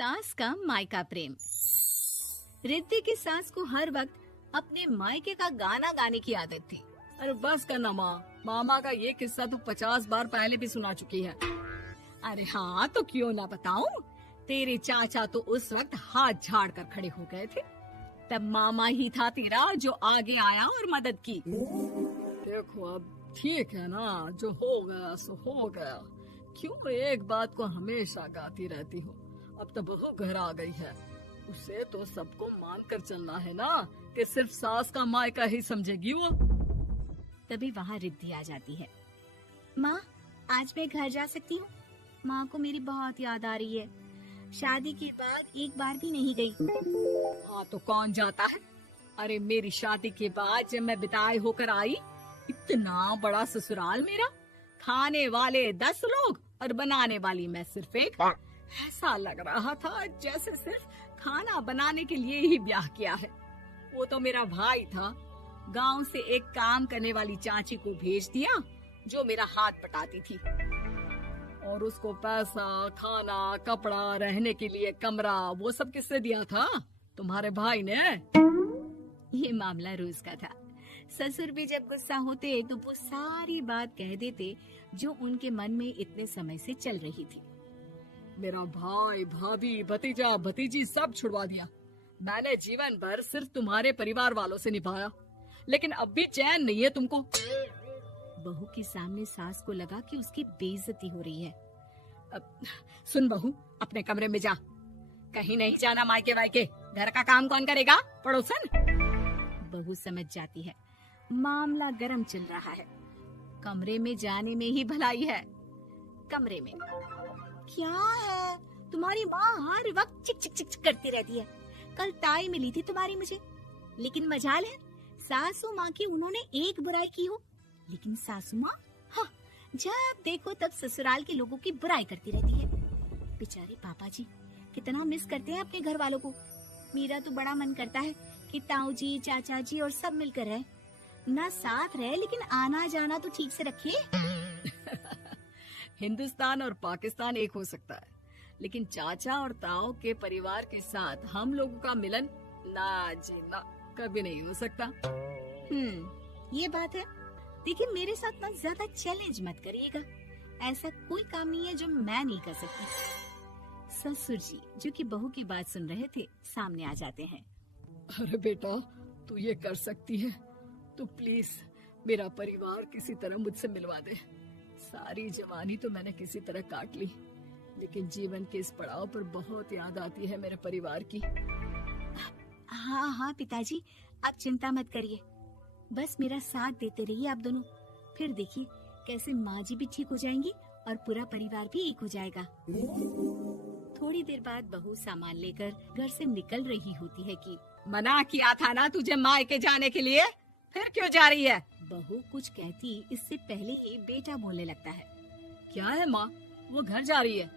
सास का मायका प्रेम। रिद्धि की सास को हर वक्त अपने मायके का गाना गाने की आदत थी। अरे बस करना माँ, मामा का ये किस्सा तो 50 बार पहले भी सुना चुकी है। अरे हाँ, तो क्यों ना बताऊं। तेरे चाचा तो उस वक्त हाथ झाड़ कर खड़े हो गए थे। तब मामा ही था तेरा जो आगे आया और मदद की। देखो अब ठीक है ना, जो हो गया सो हो गया। क्यों एक बात को हमेशा गाती रहती हो। अब तो बहू घर आ गई है, उसे तो सबको मान कर चलना है ना, कि सिर्फ सास का मायका ही समझेगी वो। तभी वहाँ रिद्धि आ जाती है। माँ, आज मैं घर जा सकती हूँ? माँ को मेरी बहुत याद आ रही है। शादी के बाद एक बार भी नहीं गई। हाँ तो कौन जाता है। अरे मेरी शादी के बाद जब मैं विदाई होकर आई, इतना बड़ा ससुराल मेरा, खाने वाले 10 लोग और बनाने वाली मैं सिर्फ एक। ऐसा लग रहा था जैसे सिर्फ खाना बनाने के लिए ही ब्याह किया है। वो तो मेरा भाई था, गांव से एक काम करने वाली चाची को भेज दिया जो मेरा हाथ पटाती थी, और उसको पैसा, खाना, कपड़ा, रहने के लिए कमरा, वो सब किसने दिया था? तुम्हारे भाई ने। ये मामला रोज का था। ससुर भी जब गुस्सा होते तो वो सारी बात कह देते जो उनके मन में इतने समय से चल रही थी। मेरा भाई, भाभी, भतीजा, भतीजी सब छुड़वा दिया। मैंने जीवन भर सिर्फ तुम्हारे परिवार वालों से निभाया, लेकिन अब भी चैन नहीं है तुमको। बहू के सामने सास को लगा कि उसकी बेइज्जती हो रही है। अब सुन बहू, अपने कमरे में जा, कहीं नहीं जाना मायके वायके। घर का काम कौन करेगा? पड़ोसन। बहू समझ जाती है मामला गर्म चल रहा है। कमरे में जाने में ही भलाई है। कमरे में क्या है? तुम्हारी माँ हर वक्त चिक चिक चिक चिक करती रहती है। कल ताई मिली थी तुम्हारी मुझे, लेकिन मजाल है सासू माँ की उन्होंने एक बुराई की हो, लेकिन सासू माँ हाँ, जब देखो तब ससुराल के लोगों की बुराई करती रहती है। बेचारे पापा जी कितना मिस करते हैं अपने घर वालों को। मेरा तो बड़ा मन करता है कि ताऊ जी, चाचा जी और सब मिलकर रहे, ना साथ रहे लेकिन आना जाना तो ठीक से रखिए। हिंदुस्तान और पाकिस्तान एक हो सकता है, लेकिन चाचा और ताऊ के परिवार के साथ हम लोगों का मिलन ना जी ना, कभी नहीं हो सकता। ये बात है। देखिए मेरे साथ ना ज्यादा चैलेंज मत करिएगा। ऐसा कोई काम नहीं है जो मैं नहीं कर सकती। ससुर जी जो कि बहू की बात सुन रहे थे सामने आ जाते हैं। अरे बेटा, तू ये कर सकती है तो प्लीज मेरा परिवार किसी तरह मुझसे मिलवा दे। सारी जवानी तो मैंने किसी तरह काट ली, लेकिन जीवन के इस पड़ाव पर बहुत याद आती है मेरे परिवार की। हाँ हाँ पिताजी, आप चिंता मत करिए, बस मेरा साथ देते रहिए आप दोनों। फिर देखिए कैसे माँ जी भी ठीक हो जाएंगी और पूरा परिवार भी एक हो जाएगा। थोड़ी देर बाद बहू सामान लेकर घर से निकल रही होती है कि मना किया था ना तुझे मायके जाने के लिए, फिर क्यों जा रही है? बहू कुछ कहती इससे पहले ही बेटा बोलने लगता है। क्या है माँ, वो घर जा रही है।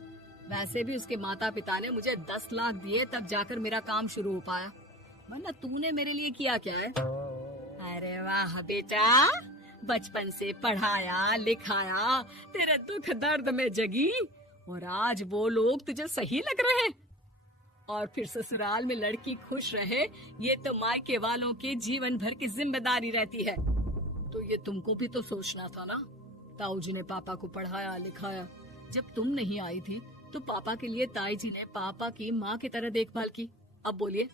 वैसे भी उसके माता पिता ने मुझे 10 लाख दिए तब जाकर मेरा काम शुरू हो पाया, वरना तूने मेरे लिए किया क्या है? अरे वाह बेटा, बचपन से पढ़ाया लिखाया, तेरे दुख दर्द में जगी, और आज वो लोग तुझे सही लग रहे हैं। और फिर ससुराल में लड़की खुश रहे, ये तो मायके वालों की जीवन भर की जिम्मेदारी रहती है। तो ये तुमको भी तो सोचना था ना। ताऊ जी ने पापा को पढ़ाया लिखाया, जब तुम नहीं आई थी तो पापा के लिए ताई जी ने पापा की माँ की तरह देखभाल की। अब बोलिए।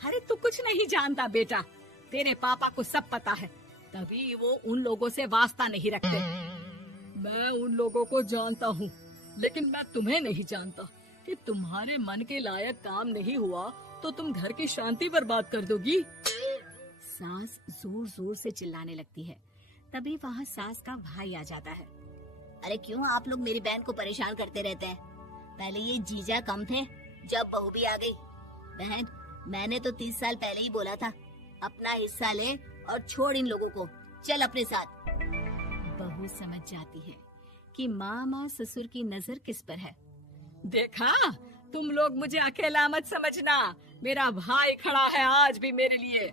अरे तू कुछ नहीं जानता बेटा, तेरे पापा को सब पता है, तभी वो उन लोगों से वास्ता नहीं रखते। मैं उन लोगों को जानता हूँ, लेकिन मैं तुम्हें नहीं जानता कि तुम्हारे मन के लायक काम नहीं हुआ तो तुम घर की शांति बर्बाद कर दोगी। सास जोर जोर से चिल्लाने लगती है। तभी वहाँ सास का भाई आ जाता है। अरे क्यों आप लोग मेरी बहन को परेशान करते रहते हैं? पहले ये जीजा कम थे, जब बहू भी आ गई। बहन, मैंने तो 30 साल पहले ही बोला था, अपना हिस्सा ले और छोड़ इन लोगों को, चल अपने साथ। बहू समझ जाती है कि मामा ससुर की नजर किस पर है। देखा, तुम लोग मुझे अकेला मत समझना, मेरा भाई खड़ा है आज भी मेरे लिए।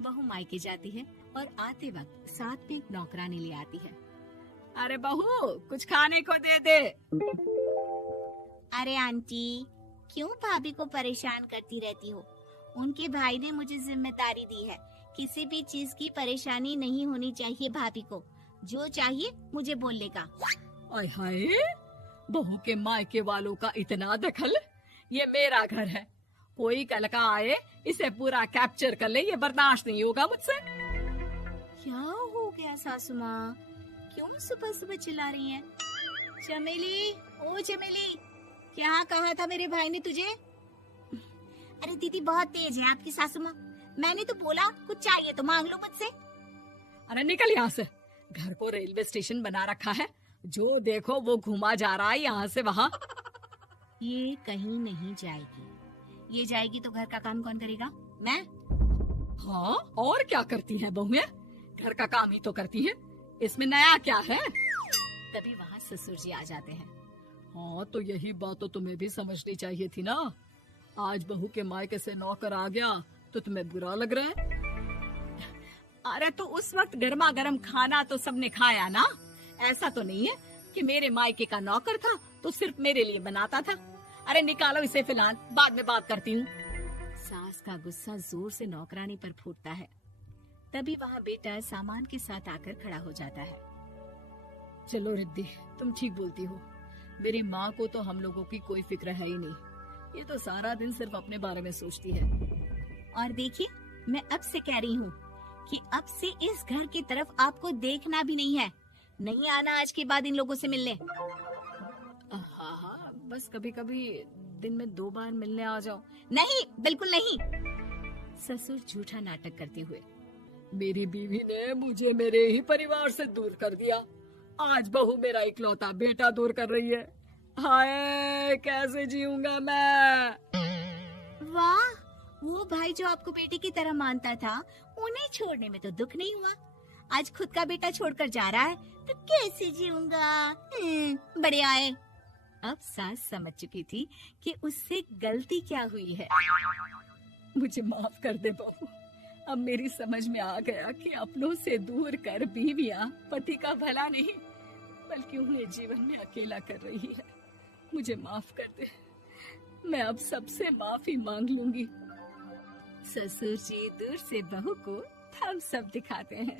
बहू मायके जाती है और आते वक्त साथ में एक नौकरानी ले आती है। अरे बहू, कुछ खाने को दे दे। अरे आंटी, क्यों भाभी को परेशान करती रहती हो? उनके भाई ने मुझे जिम्मेदारी दी है। किसी भी चीज की परेशानी नहीं होनी चाहिए भाभी को। जो चाहिए मुझे बोलने का। आय हाय, बहू के मायके वालों का इतना दखल। ये मेरा घर है, कोई कल का आए इसे पूरा कैप्चर कर ले, ये बर्दाश्त नहीं होगा मुझसे। क्या हो गया सासू माँ? क्यों सुबह सुबह चिल्ला रही हैं? चमेली, ओ चमेली, क्या कहा था मेरे भाई ने तुझे? अरे दीदी बहुत तेज है आपकी सासू माँ। मैंने तो बोला कुछ चाहिए तो मांग लो मुझसे। अरे निकल यहाँ से, घर को रेलवे स्टेशन बना रखा है, जो देखो वो घुमा जा रहा है यहाँ से वहाँ। ये कहीं नहीं जाएगी। ये जाएगी तो घर का काम कौन करेगा? मैं। हाँ, और क्या करती है बहुएं? घर का काम ही तो करती है, इसमें नया क्या है? तभी वहाँ ससुर जी आ जाते हैं। हाँ, तो यही बात तो तुम्हें भी समझनी चाहिए थी ना। आज बहू के मायके से नौकर आ गया तो तुम्हें बुरा लग रहा है? अरे तो उस वक्त गर्मा गर्म खाना तो सबने खाया ना। ऐसा तो नहीं है कि मेरे मायके का नौकर था तो सिर्फ मेरे लिए बनाता था। अरे निकालो इसे, फिलहाल बाद में बात करती हूँ। सास का गुस्सा जोर से नौकरानी पर फूटता है। तभी वहाँ बेटा सामान के साथ आकर खड़ा हो जाता है। चलो रिद्धि, तुम ठीक बोलती हो। मेरी माँ को तो हम लोगों की कोई फिक्र है ही नहीं, ये तो सारा दिन सिर्फ अपने बारे में सोचती है। और देखिए, मैं अब से कह रही हूँ कि अब से इस घर की तरफ आपको देखना भी नहीं है। नहीं आना आज के बाद इन लोगों से मिलने। हाँ, बस कभी कभी दिन में 2 बार मिलने आ जाओ। नहीं, बिल्कुल नहीं। ससुर झूठा नाटक करते हुए। मेरी बीवी ने मुझे मेरे ही परिवार से दूर कर दिया, आज बहू मेरा इकलौता बेटा दूर कर रही है। हाय, कैसे जीऊंगा मैं? वाह, वो भाई जो आपको बेटे की तरह मानता था, उन्हें छोड़ने में तो दुख नहीं हुआ। आज खुद का बेटा छोड़कर जा रहा है तो कैसे जीऊंगा? बड़े आए। अब सास समझ चुकी थी कि उससे गलती क्या हुई है। मुझे माफ कर दे बहू। अब मेरी समझ में आ गया कि अपनों से दूर कर बीवियां पति का भला नहीं बल्कि उन्हें जीवन में अकेला कर रही है। मुझे माफ कर दे, मैं अब सबसे माफी मांग लूंगी। ससुर जी दूर से बहू को थम्स अप दिखाते हैं।